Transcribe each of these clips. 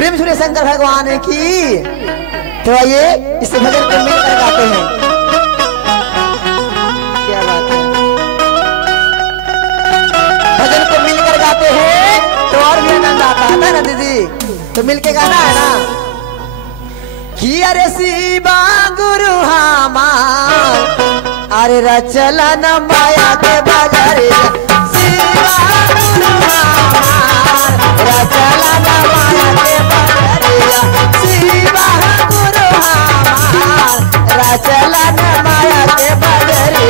प्रेम सूर्य शंकर भगवान की। तो आइए इस भजन को मिलकर गाते हैं। क्या बात है, भजन को मिलकर गाते हैं तो और भी आनंद आता है ना दीदी। तो मिलके गाना है ना कि अरे शिवा गुरु हमार, अरे रचला न माया के बाजारे, शिवा गुरु हमार, रचला न माया के बाजारे, शिवा गुरु हमार, रचला न माया के बाजारे।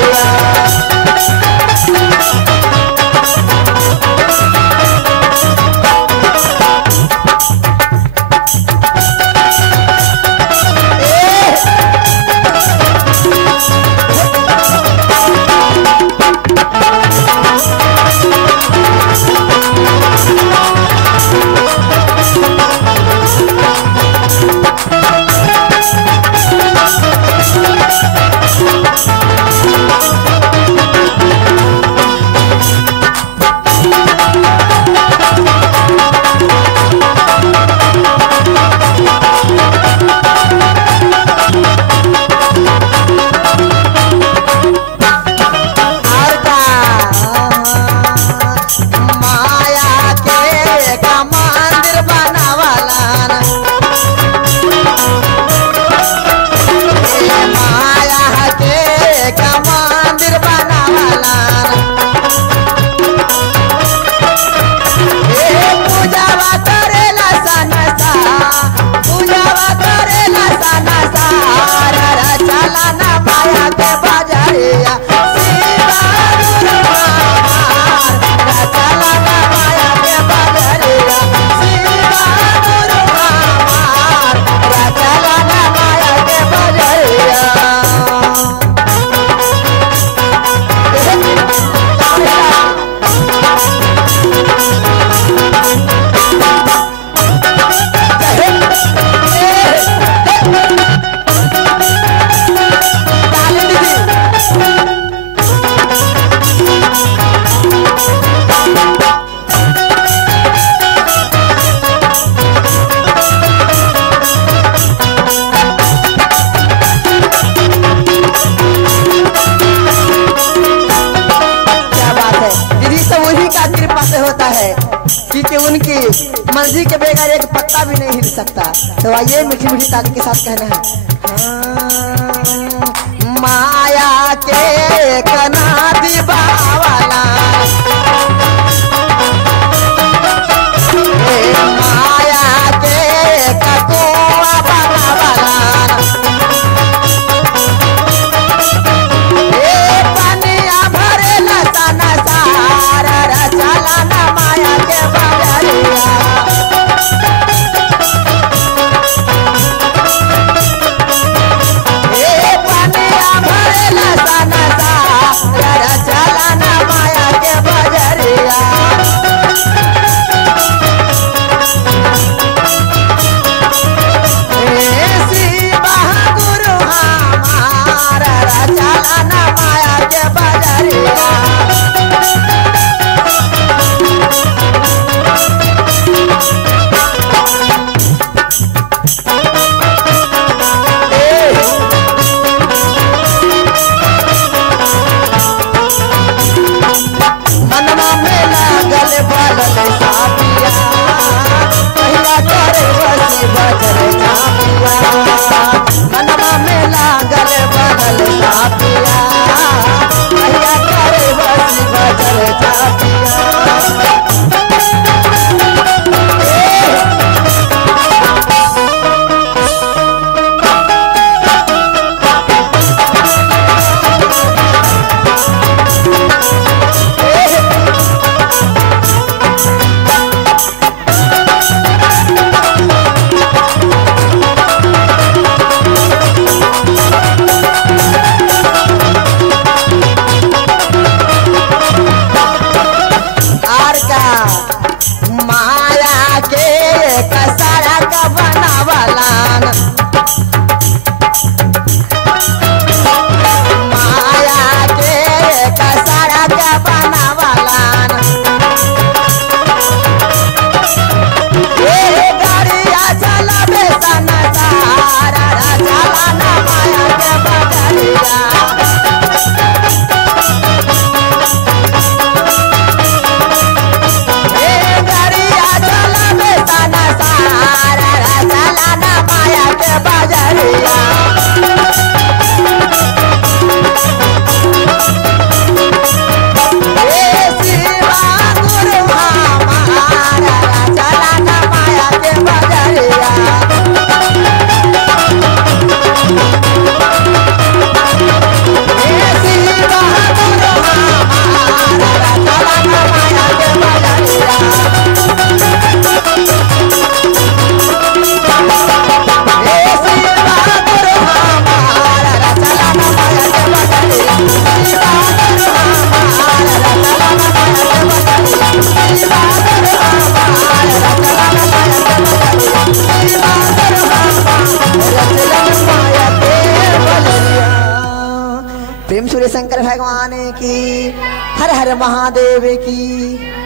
कि उनकी मर्जी के बगैर एक पत्ता भी नहीं हिल सकता। तो आइए मीठी मीठी ताली के साथ कहना है माया के कना दीवावाला, माया के ककुआ बनावाला, पनिया भरे नसा सारा रचला न माया के बाजारिया। पनिया भरे नसा रचला न शंकर भगवान की, हर हर महादेव की।